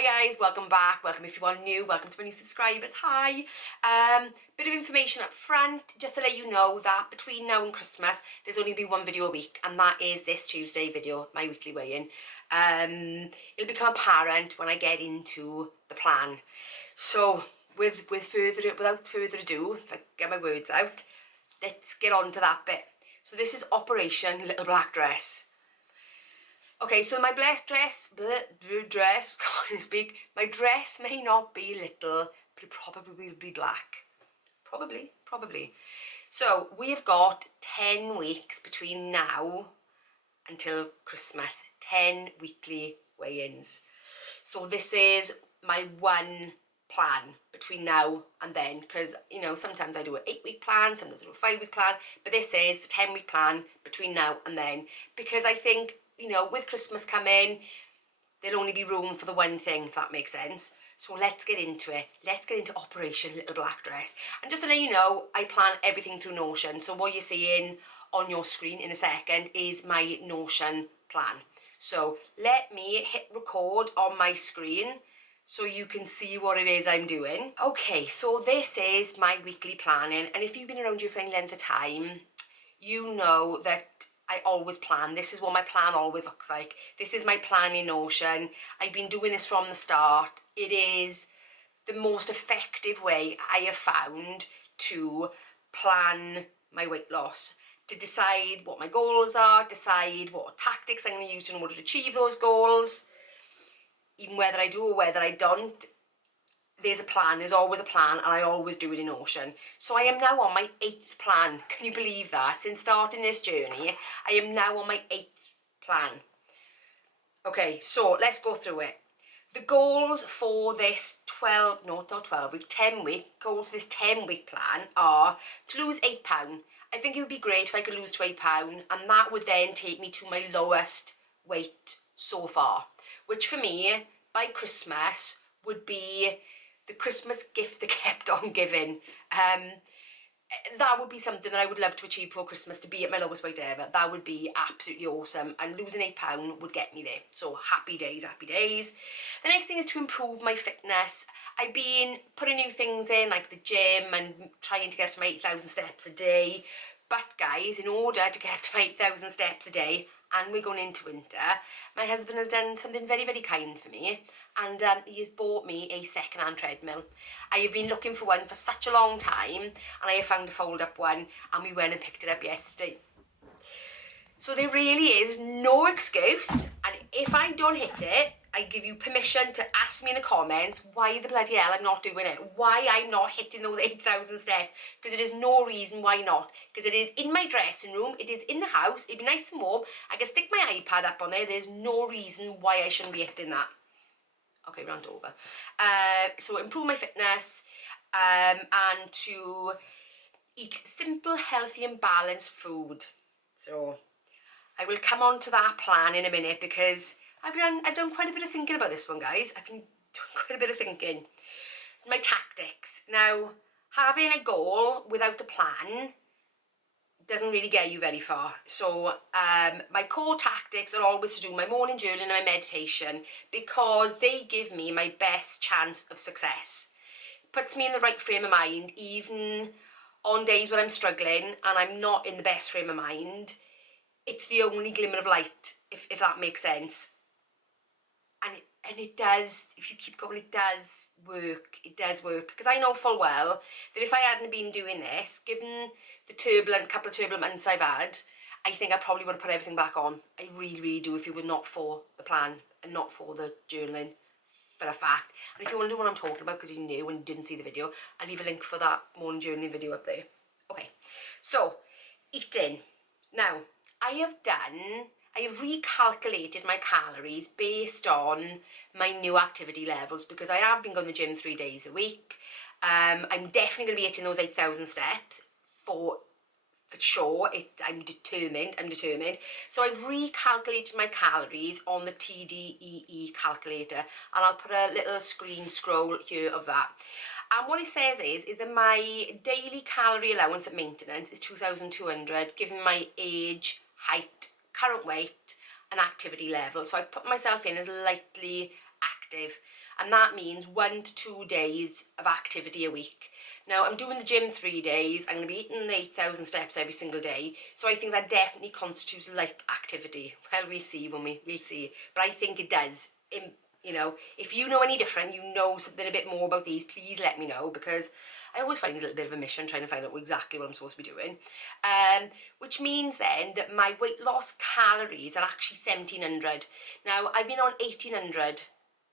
Hi guys, welcome back. Welcome if you are new. Welcome to my new subscribers. Hi. Bit of information up front, just to let you know that between now and Christmas, there's only going to be one video a week, and that is this Tuesday video, my weekly weigh-in. It'll become apparent when I get into the plan. So, without further ado, if I get my words out, let's get on to that bit. So this is Operation Little Black Dress. Okay, so my dress, can't speak, my dress may not be little, but it probably will be black. Probably. So we've got 10 weeks between now until Christmas, 10 weekly weigh-ins. So this is my one plan between now and then, because, you know, sometimes I do an 8-week plan, sometimes I do a 5-week plan, but this is the 10-week plan between now and then, because I think, you know, with Christmas coming, there'll only be room for the one thing, if that makes sense. So let's get into it. Let's get into Operation Little Black Dress. And just to let you know, I plan everything through Notion. So what you're seeing on your screen in a second is my Notion plan. So let me hit record on my screen so you can see what it is I'm doing. Okay, so this is my weekly planning. And if you've been around here for any length of time, you know that I always plan. This is what my plan always looks like. This is my plan in Notion. I've been doing this from the start. It is the most effective way I have found to plan my weight loss, to decide what my goals are, decide what tactics I'm going to use in order to achieve those goals, even whether I do or whether I don't. There's a plan, there's always a plan, and I always do it in Notion. So I am now on my 8th plan. Can you believe that? Since starting this journey, I am now on my 8th plan. Okay, so let's go through it. The goals for this 10-week, goals for this 10-week plan are to lose £8. I think it would be great if I could lose to £8, and that would then take me to my lowest weight so far, which for me, by Christmas, would be the Christmas gift that kept on giving. That would be something that I would love to achieve for Christmas, to be at my lowest weight ever. That would be absolutely awesome, and losing £8 would get me there. So happy days, happy days. The next thing is to improve my fitness. I've been putting new things in, like the gym, and trying to get to my 8,000 steps a day. But guys, in order to get to my 8,000 steps a day, and we're going into winter, my husband has done something very, very kind for me, and he has bought me a second-hand treadmill. I have been looking for one for such a long time, and I have found a fold-up one, and we went and picked it up yesterday. So there really is no excuse, and if I don't hit it, I give you permission to ask me in the comments why the bloody hell I'm not doing it, why I'm not hitting those 8,000 steps, because there is no reason why not, because it is in my dressing room, it is in the house, it'd be nice and warm, I can stick my iPad up on there, there's no reason why I shouldn't be hitting that. Okay, rant over. So improve my fitness, and to eat simple, healthy and balanced food. So I will come on to that plan in a minute, because I've done quite a bit of thinking about this one, guys. I've been doing quite a bit of thinking. My tactics. Now, having a goal without a plan doesn't really get you very far. So my core tactics are always to do my morning journaling and my meditation, because they give me my best chance of success. Puts me in the right frame of mind, even on days when I'm struggling and I'm not in the best frame of mind. It's the only glimmer of light, if that makes sense. And it does, if you keep going, it does work. It does work. Because I know full well that if I hadn't been doing this, given the couple of turbulent months I've had, I think I probably would have put everything back on. I really, really do, if it were not for the plan and not for the journaling, for a fact. And if you wonder what I'm talking about because you're new and didn't see the video, I'll leave a link for that morning journaling video up there. Okay, so eating. Now, I have recalculated my calories based on my new activity levels, because I have been going to the gym 3 days a week. I'm definitely going to be hitting those 8,000 steps for sure. I'm determined. So I've recalculated my calories on the TDEE calculator, and I'll put a little screen scroll here of that. And what it says is that my daily calorie allowance at maintenance is 2,200, given my age, height, current weight and activity level. So I put myself in as lightly active, and that means 1 to 2 days of activity a week. Now, I'm doing the gym 3 days. I'm going to be hitting 8,000 steps every single day. So I think that definitely constitutes light activity. Well, we'll see, won't we? We'll see. But I think it does. You know, if you know any different, you know something a bit more about these, please let me know, because I always find it a little bit of a mission trying to find out exactly what I'm supposed to be doing. Which means then that my weight loss calories are actually 1,700. Now, I've been on 1,800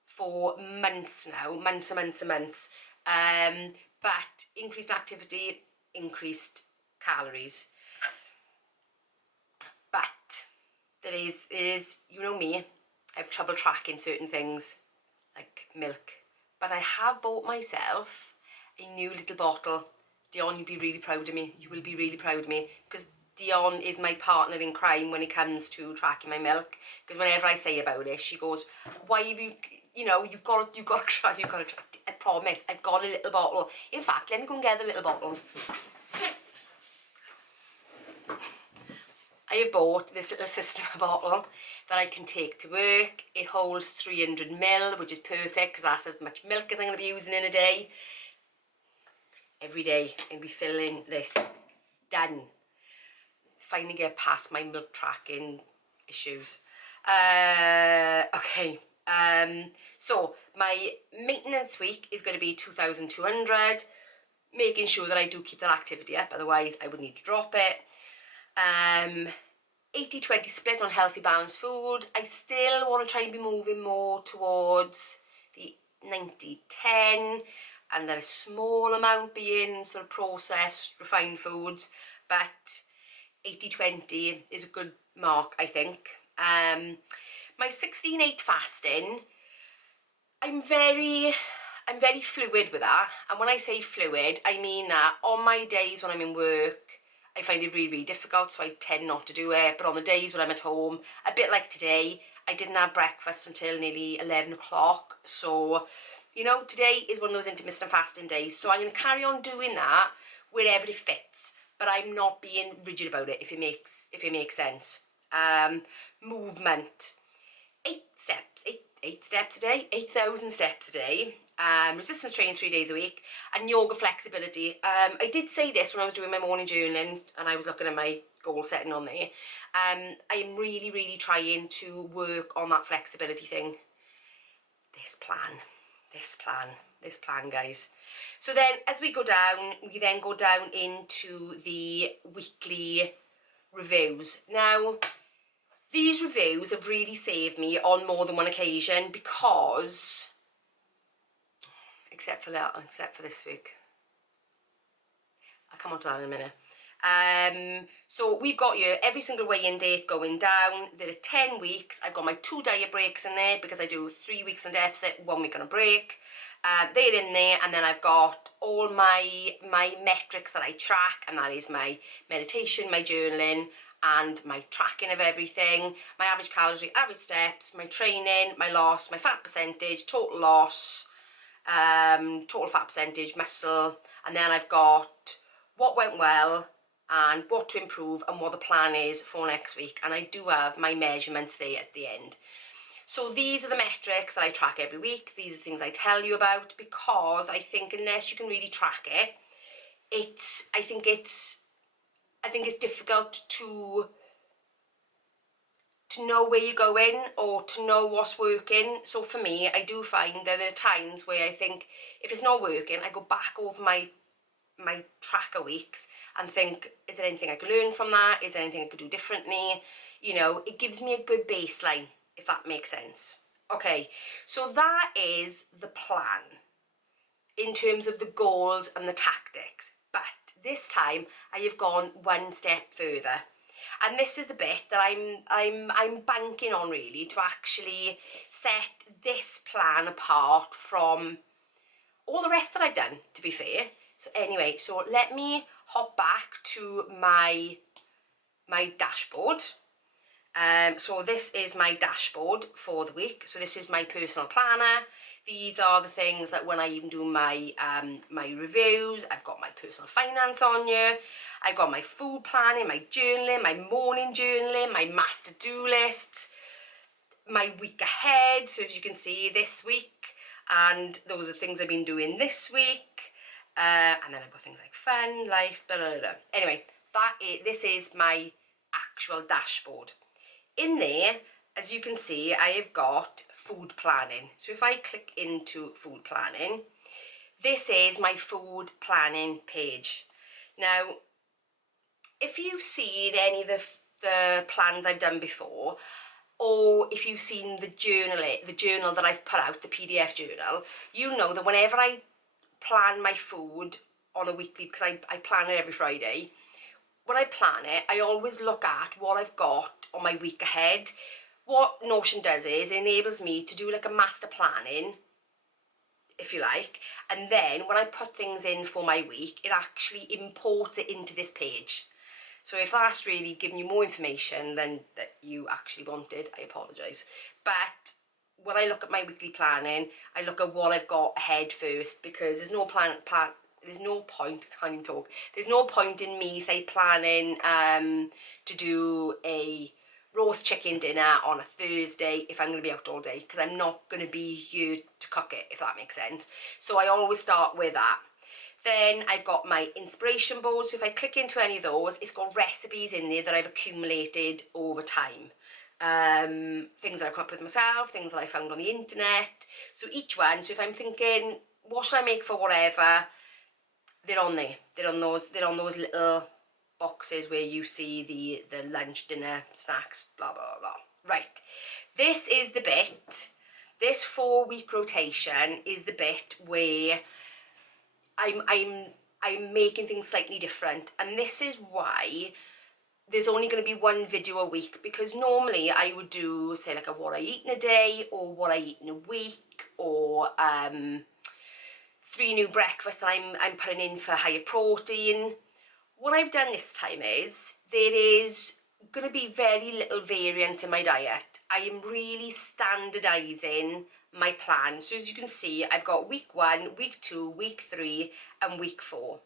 for months now, months and months and months. But increased activity, increased calories. But there is, you know me, I have trouble tracking certain things, like milk. But I have bought myself a new little bottle. Dion, you'll be really proud of me. You will be really proud of me, because Dion is my partner in crime when it comes to tracking my milk. Because whenever I say about it, she goes, why have you, you know, you've got to try. I promise, I've got a little bottle. In fact, let me go and get the little bottle. I have bought this little system bottle that I can take to work. It holds 300ml, which is perfect because that's as much milk as I'm going to be using in a day. Every day I'll be filling this. Done. Finally get past my milk tracking issues. Okay. So my maintenance week is going to be 2,200. Making sure that I do keep that activity up, otherwise I would need to drop it. 80-20 split on healthy balanced food. I still want to try and be moving more towards the 90-10, and then a small amount being sort of processed refined foods, but 80-20 is a good mark, I think. My 16-8 fasting, I'm very fluid with that, and when I say fluid, I mean that on my days when I'm in work, I find it really, really difficult, so I tend not to do it. But on the days when I'm at home, a bit like today, I didn't have breakfast until nearly 11 o'clock. So, you know, today is one of those intermittent fasting days. So I'm going to carry on doing that wherever it fits. But I'm not being rigid about it, if it makes sense. Movement. 8 steps a day, 8,000 steps a day. Resistance training 3 days a week, and yoga flexibility. I did say this when I was doing my morning journaling and I was looking at my goal setting on there. I'm really, really trying to work on that flexibility thing. This plan, guys. So then as we then go down into the weekly reviews. Now, these reviews have really saved me on more than one occasion, because except for this week. I'll come on to that in a minute. So we've got here every single weigh-in date going down. There are 10 weeks. I've got my 2 diet breaks in there, because I do 3 weeks on deficit, 1 week on a break. They're in there, and then I've got all my metrics that I track, and that is my meditation, my journaling, and my tracking of everything, my average calorie, average steps, my training, my loss, my fat percentage, total loss, total fat percentage, muscle, and then I've got what went well and what to improve and what the plan is for next week, and I do have my measurements there at the end. So these are the metrics that I track every week. These are the things I tell you about, because I think unless you can really track it, I think it's difficult to know where you're going or to know what's working. So for me, I do find that there are times where I think if it's not working, I go back over my tracker weeks and think, is there anything I could learn from that? Is there anything I could do differently? You know, it gives me a good baseline, if that makes sense. Okay, so that is the plan in terms of the goals and the tactics. But this time I have gone one step further, and this is the bit that I'm banking on really to actually set this plan apart from all the rest that I've done, to be fair. So anyway, so let me hop back to my dashboard. So this is my dashboard for the week. So this is my personal planner. These are the things that when I even do my my reviews, I've got my personal finance on here. I've got my food planning, my journaling, my morning journaling, my master do lists, my week ahead. So as you can see, this week and those are things I've been doing this week. And then I've got things like fun, life, blah, blah, blah. Anyway, this is my actual dashboard. In there, as you can see, I have got food planning. So if I click into food planning, this is my food planning page. Now, if you've seen any of the plans I've done before, or if you've seen the journal that I've put out, the PDF journal, you know that whenever I plan my food on a weekly, because I plan it every Friday, when I plan it, I always look at what I've got on my week ahead. What Notion does is it enables me to do like a master planning, if you like, and then when I put things in for my week, it actually imports it into this page. So if that's really giving you more information than that you actually wanted, I apologise. But when I look at my weekly planning, I look at what I've got ahead first, because there's no there's no point, I can't even talk, there's no point in me, say, planning to do a roast chicken dinner on a Thursday if I'm going to be out all day, because I'm not going to be here to cook it, if that makes sense. So I always start with that. Then I've got my inspiration board, so if I click into any of those, it's got recipes in there that I've accumulated over time. Things that I come up with myself, things that I found on the internet. So each one, so if I'm thinking, what should I make for whatever, they're on there. They're on those little boxes where you see the lunch, dinner, snacks, blah, blah, blah. Right, this is the bit, this 4-week rotation is the bit where I'm making things slightly different, and this is why there's only going to be one video a week, because normally I would do, say, like a what I eat in a day, or what I eat in a week, or 3 new breakfasts that I'm putting in for higher protein. What I've done this time is there is going to be very little variance in my diet. I am really standardising my plan. So as you can see, I've got week 1, week 2, week 3 and week 4.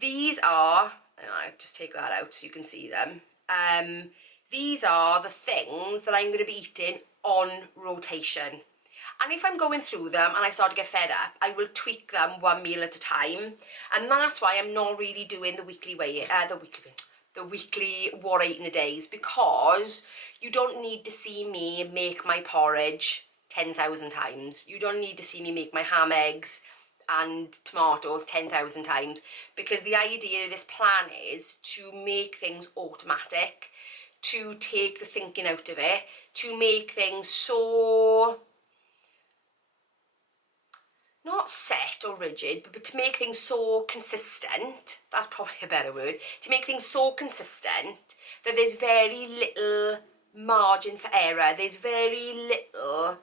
These are, I'll just take that out so you can see them. These are the things that I'm going to be eating on rotation. And if I'm going through them and I start to get fed up, I will tweak them 1 meal at a time. And that's why I'm not really doing the weekly what I eat in a days, because you don't need to see me make my porridge 10,000 times. You don't need to see me make my ham, eggs and tomatoes 10,000 times, because the idea of this plan is to make things automatic, to take the thinking out of it, to make things so, not set or rigid, but to make things so consistent, that's probably a better word, to make things so consistent that there's very little margin for error, there's very little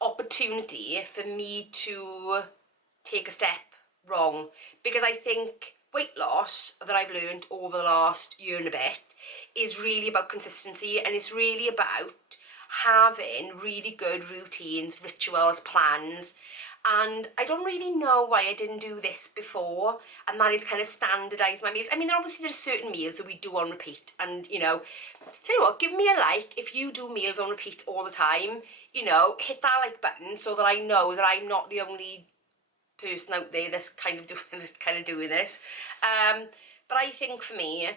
opportunity for me to take a step wrong. Because I think weight loss that I've learned over the last year and a bit is really about consistency, and it's really about having really good routines, rituals, plans. And I don't really know why I didn't do this before, and that is kind of standardise my meals. I mean, obviously there's certain meals that we do on repeat, and, you know, tell you what, give me a like if you do meals on repeat all the time. You know, hit that like button so that I know that I'm not the only person out there that's kind of doing this. But I think for me,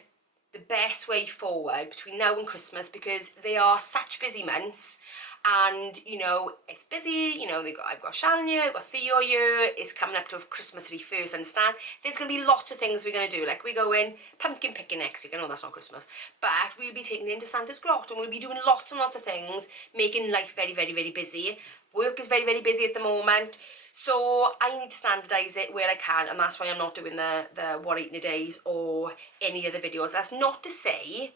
the best way forward between now and Christmas, because they are such busy months, and, you know, it's busy, you know, I've got Shannon here, I've got Theo here, it's coming up to Christmas 31st, understand? There's going to be lots of things we're going to do, like we're going pumpkin picking next week. I know that's not Christmas, but we'll be taking it into Santa's Grot, and we'll be doing lots and lots of things, making life very, very, very busy. Work is very, very busy at the moment, so I need to standardise it where I can, and that's why I'm not doing the what I eat in a days or any other videos. That's not to say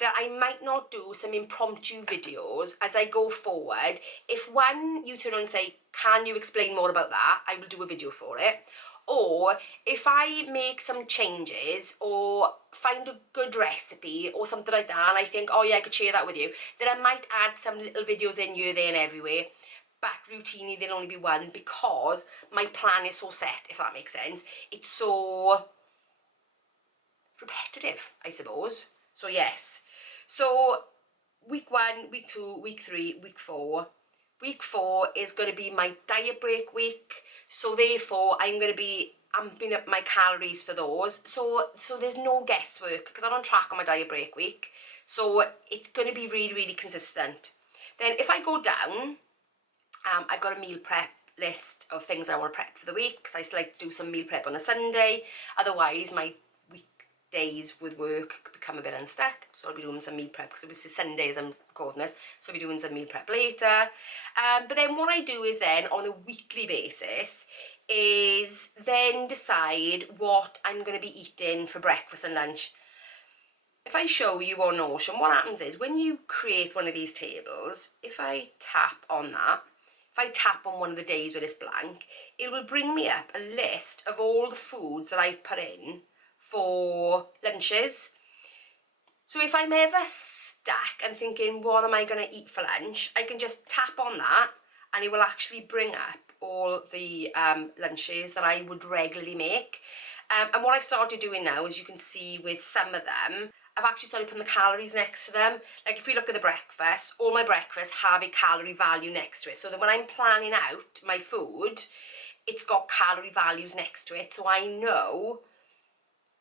that I might not do some impromptu videos as I go forward. If one, you turn on and say, can you explain more about that, I will do a video for it. Or if I make some changes or find a good recipe or something like that, and I think, oh yeah, I could share that with you, then I might add some little videos in here, there and everywhere. But routinely there'll only be one, because my plan is so set, if that makes sense. It's so repetitive, I suppose. So yes. So week 1, week 2, week 3, week 4, week 4 is going to be my diet break week. So therefore, I'm going to be amping up my calories for those. So there's no guesswork because I don't track on my diet break week. So it's going to be really, really consistent. Then if I go down, I've got a meal prep list of things I want to prep for the week because I still like to do some meal prep on a Sunday. Otherwise, my weekdays with work become a bit unstuck. So I'll be doing some meal prep because obviously Sundays I'm recording this. So I'll be doing some meal prep later. But then what I do is then on a weekly basis is then decide what I'm going to be eating for breakfast and lunch. If I show you on Notion, what happens is when you create one of these tables, if I tap on that, if I tap on one of the days where it's blank, it will bring me up a list of all the foods that I've put in for lunches. So if I'm ever stuck and thinking, what am I going to eat for lunch? I can just tap on that and it will actually bring up all the lunches that I would regularly make. And what I've started doing now, as you can see with some of them, I've actually started putting the calories next to them. Like if you look at the breakfast, all my breakfasts have a calorie value next to it. So that when I'm planning out my food, it's got calorie values next to it. So I know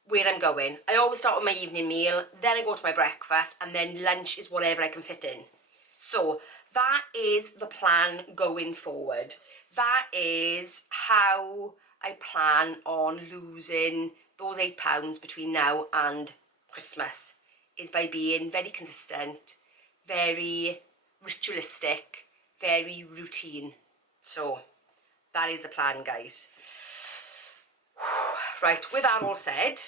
where I'm going. I always start with my evening meal, then I go to my breakfast, and then lunch is whatever I can fit in. So that is the plan going forward. That is how I plan on losing those 8 pounds between now and Christmas, is by being very consistent, very ritualistic, very routine. So that is the plan, guys. Right, with that all said,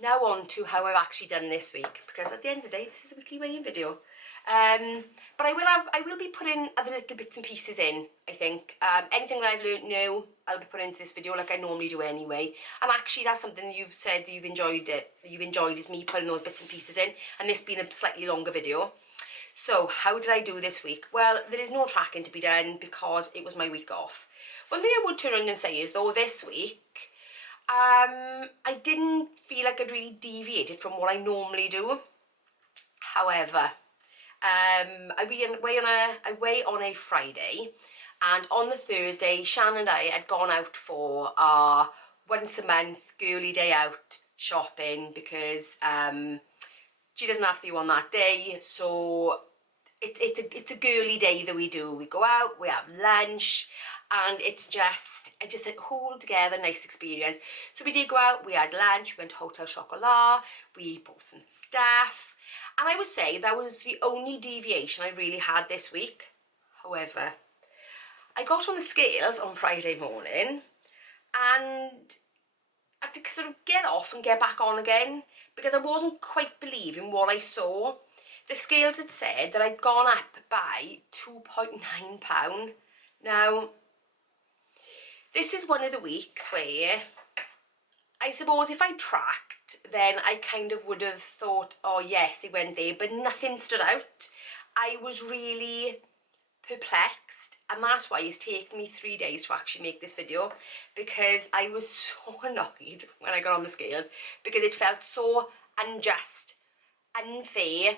now on to how I've actually done this week, because at the end of the day, this is a weekly weigh-in video. But I will be putting other little bits and pieces in, I think. Anything that I've learned new, I'll be putting into this video like I normally do anyway. And actually that's something that you've said that you've enjoyed is me putting those bits and pieces in, and this being a slightly longer video. So how did I do this week? Well, there is no tracking to be done because it was my week off. One thing I would turn around and say is though this week, I didn't feel like I'd really deviated from what I normally do. However, I weigh on a Friday, and on the Thursday, Shan and I had gone out for our once a month girly day out shopping because she doesn't have to on that day, so it's a girly day that we do. We go out, we have lunch, and it's just a whole together nice experience. So we did go out, we had lunch, we went to Hotel Chocolat, we bought some stuff, and I would say that was the only deviation I really had this week. However, I got on the scales on Friday morning and I had to sort of get off and get back on again because I wasn't quite believing what I saw. The scales had said that I'd gone up by 2.9 pounds. Now, this is one of the weeks where I suppose if I tracked, then I kind of would have thought, oh yes, they went there, but nothing stood out. I was really perplexed, and that's why it's taken me 3 days to actually make this video, because I was so annoyed when I got on the scales because it felt so unjust, unfair,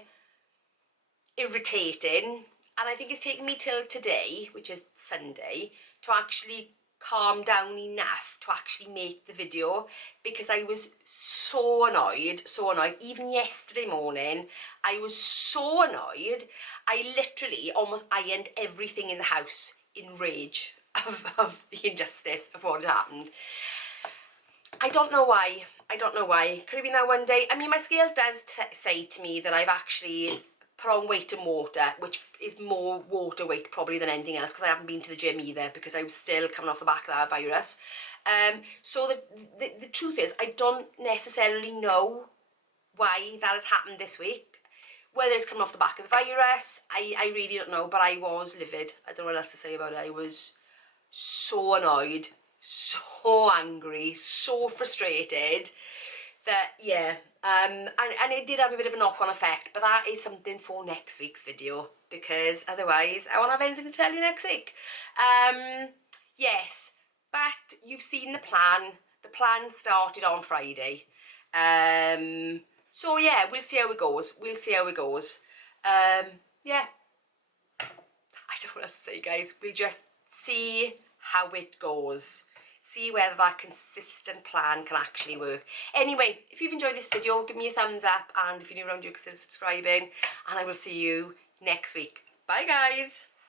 irritating, and I think it's taken me till today, which is Sunday, to actually calm down enough to actually make the video, because I was so annoyed. Even yesterday morning I was so annoyed I literally almost ironed everything in the house in rage of the injustice of what had happened. I don't know why. Could have been that one day. I mean, my scales does say to me that I've actually put on weight and water, which is more water weight probably than anything else, because I haven't been to the gym either because I was still coming off the back of that virus. So the truth is, I don't necessarily know why that has happened this week. Whether it's coming off the back of the virus, I really don't know, but I was livid. I don't know what else to say about it. I was so annoyed, so angry, so frustrated that, yeah, and it did have a bit of a knock-on effect, but that is something for next week's video, because otherwise I won't have anything to tell you next week. Yes, but you've seen the plan. The plan started on Friday. So yeah, we'll see how it goes. Yeah. I don't know what else to say, guys. We'll just see how it goes. See whether that consistent plan can actually work. Anyway, if you've enjoyed this video, give me a thumbs up, and if you're new around here, consider subscribing, and I will see you next week. Bye, guys.